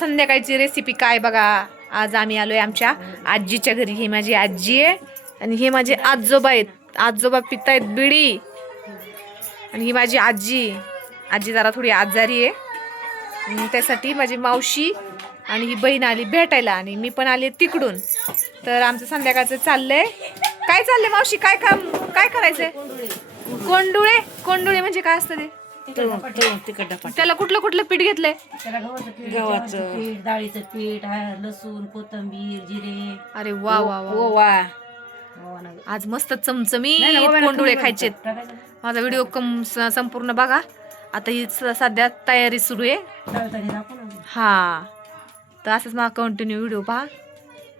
संध्याकाळची रेसिपी काय बघा. आज आम्ही आलोय आमच्या आजीच्या घरी. ही माझी आजी आहे आणि हे माझे आजोबा आहेत. आजोबा पितायत बिडी आणि ही माझी आजी. आजी जरा थोडी आजारी आहे, त्यासाठी माझी मावशी आणि ही बहीण आली भेटायला आणि मी पण आले तिकडून. तर आमचं संध्याकाळचं चाललंय. काय चाललंय मावशी? काय काम काय करायचंय? कोंडुळे. कोंडुळे म्हणजे काय असतं ते? त्याला कुठलं कुठलं पीठ घेतलंय? गव्हाचं पीठ, डाळीचं पीठ, लसूण, कोथिंबीर, जिरे. अरे वा वा वा. आज मस्त चमचमी कोंडुळे खायचेत. माझा व्हिडिओ संपूर्ण बघा. आता ही सध्या तयारी सुरू आहे. हा, तर असंच मला कंटिन्यू व्हिडिओ पहा.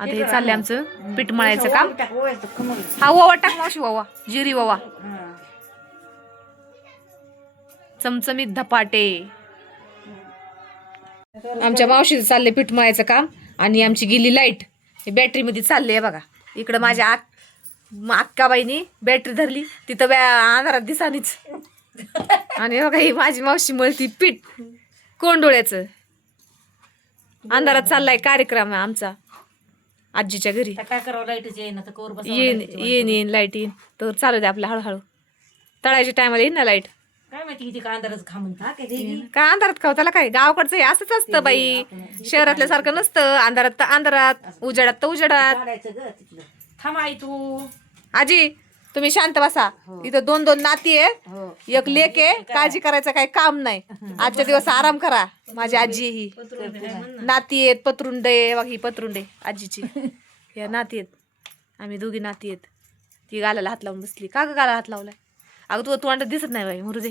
आता हे चाललंय आमचं पीठ मळायचं काम. हा, ओवा टाक मावशी, ओवा, जिरी ओवा. चमचमीत धपाटे. आमच्या मावशीचं चाललंय पीठ मळायचं काम आणि आमची गेली लाईट. हे बॅटरी मध्ये चाललंय बघा. इकडं माझ्या अक्काबाईनी बॅटरी धरली, तिथं अंधारात दिसानीच. आणि बघा ही माझी मावशी मळती पीठ कोंडोळ्याचं. अंधारात चाललाय कार्यक्रम आमचा आजीच्या घरी. काय करावं, लाईटच येईन. येईन लाईट येईन तर चालू दे आपलं हळूहळू. तळायच्या टायमाला येईन ना लाईट. काय माहिती किती का अंधारच खा म्हणता काय अंधारात खाऊ, त्याला काय गावाकडचं हे असंच असतं बाई. शहरातल्या सारखं नसतं. अंधारात तर अंधारात, उजेडात तर उजेडात. थांबा आई तू. आजी तुम्ही शांत बसा. इथं 2-2 नाती आहेत, एक लेक आहे. काळजी करायचं काही काम नाही. आजच्या दिवस आराम करा. माझी आजी ही नाती आहेत, पत्रुंडे बघ. ही पत्रुंडे आजीची ह्या नाती आहेत. आम्ही दोघी नाती आहेत. ती गालाला हात लावून बसली. का ग गाला हात लावलाय? अगं तू तोंडात दिसत नाही बाई, मरू दे.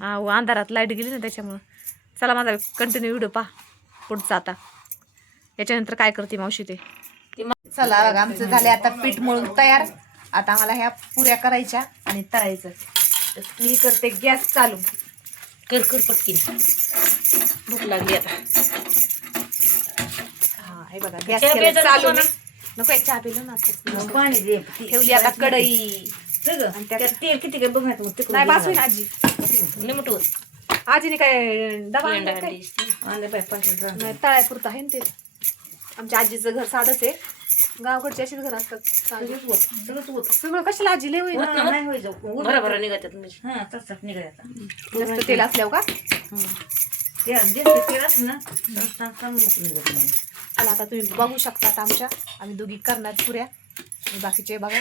हा, अंधारात लाईट गेली ना त्याच्यामुळं. चला माझा कंटिन्यू व्हिडिओ पहा पुढचा. आता याच्यानंतर काय करते मावशी ते चला बघा. आमचं झालंय आता पीठ मळून तयार. आता आम्हाला ह्या पुऱ्या करायच्या आणि तळायचं. मी करते गॅस चालू. कर पटकीन, भूक लागली आता. हा, हे बघा गॅस चालू. नको चहा पिलो ना. पाणी दे. ठेवली आता कढई. तेल किती काय बघ नाही बास होईल आजी. आजीने काय डबा तळाय पुरतं आहे ना ते. आमच्या आजीचं घर साधंच आहे. गावाकडची अशीच घर असतात. सगळं कशाला आजी लय होईल बरोबर निघतात. जास्त तेल असल्यावर का? चला आता तुम्ही बघू शकता. आमच्या आम्ही दोघी करणार पुऱ्या. बाकीचे बघा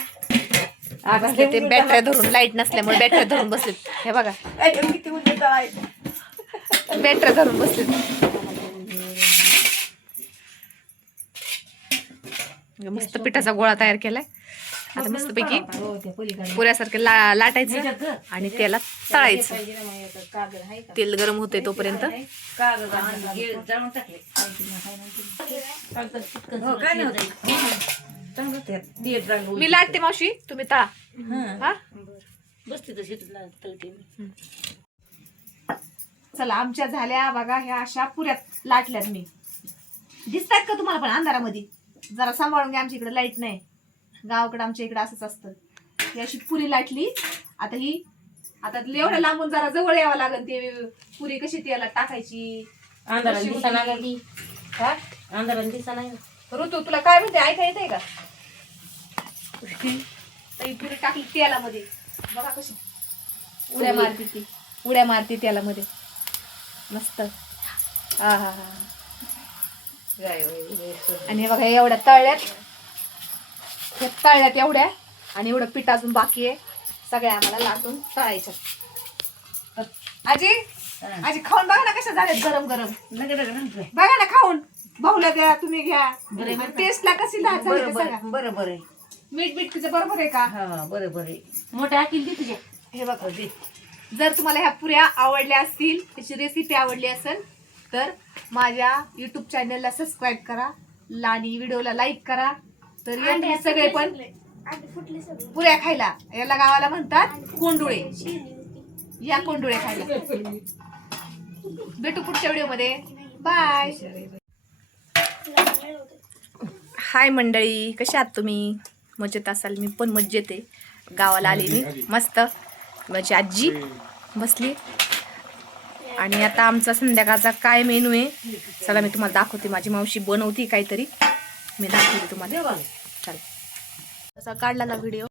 ते बॅटऱ्या धरून, लाईट नसल्यामुळे बॅटऱ्या धरून बसलेत. हे बघा बॅटऱ्या धरून बसलेत. मस्त पिठाचा गोळा तयार केलाय. आता मस्तपैकी पुऱ्यासारखं लाटायचं आणि त्याला तळायचं. तेल गरम होते तोपर्यंत. मी लाटते मावशी, तुम्ही तळा. हा, चला आमच्या झाल्या बघा ह्या अशा पुऱ्यात लाटल्यात. मी दिसतात का तुम्हाला? पण अंधारामध्ये जरा सांभाळून घ्या. आमच्या इकडे लाईट नाही. गावाकडे आमच्या इकडे असंच असतं. ही अशी पुरी लाटली. आता एवढ्या लांबून जरा जवळ यावं लागेल. ते पुरी कशी त्याला टाकायची. ऋतू तुला काय म्हणते, ऐका येते का? ही पुरी टाकली तेलामध्ये. बघा कशी उड्या मारती ती. उड्या मारती तेलामध्ये मस्त. हा हा हा. आणि बघा एवढ्या तळल्यात. हे तळल्यात एवढ्या. आणि एवढं पीठ अजून बाकी आहे. सगळ्या आम्हाला लाटून तळायचं. आजी आजी खाऊन बघा ना कशा झाल्यात गरम गरम. बघा ना खाऊन. भाऊला द्या, तुम्ही घ्या. टेस्टला कशी बरोबर आहे. मीठ तिचं बरोबर आहे का? हा बरोबर आहे. मोठ्या आखील दे तुझ्या. हे बघा, जर तुम्हाला ह्या पुऱ्या आवडल्या असतील, त्याची रेसिपी आवडली असेल तर माझ्या युट्यूब चॅनलला सबस्क्राईब करा आणि व्हिडिओला लाईक करा. तर या सगळे पण पुऱ्या खायला. याला गावाला म्हणतात कोंडुळे. या कोंडुळे खायला. भेटू पुढच्या व्हिडिओमध्ये. बाय. हाय मंडळी, कशा आहात तुम्ही? मजेत असाल. मी पण मजेत आहे. गावाला आले मी मस्त. माझी आजी बसली आणि आता आमचा संध्याकाळचा काय मेनू आहे चला मी तुम्हाला दाखवते. माझी मावशी बनवती काहीतरी, मी दाखवते तुम्हाला. चालेल, तसा काढला ना व्हिडिओ.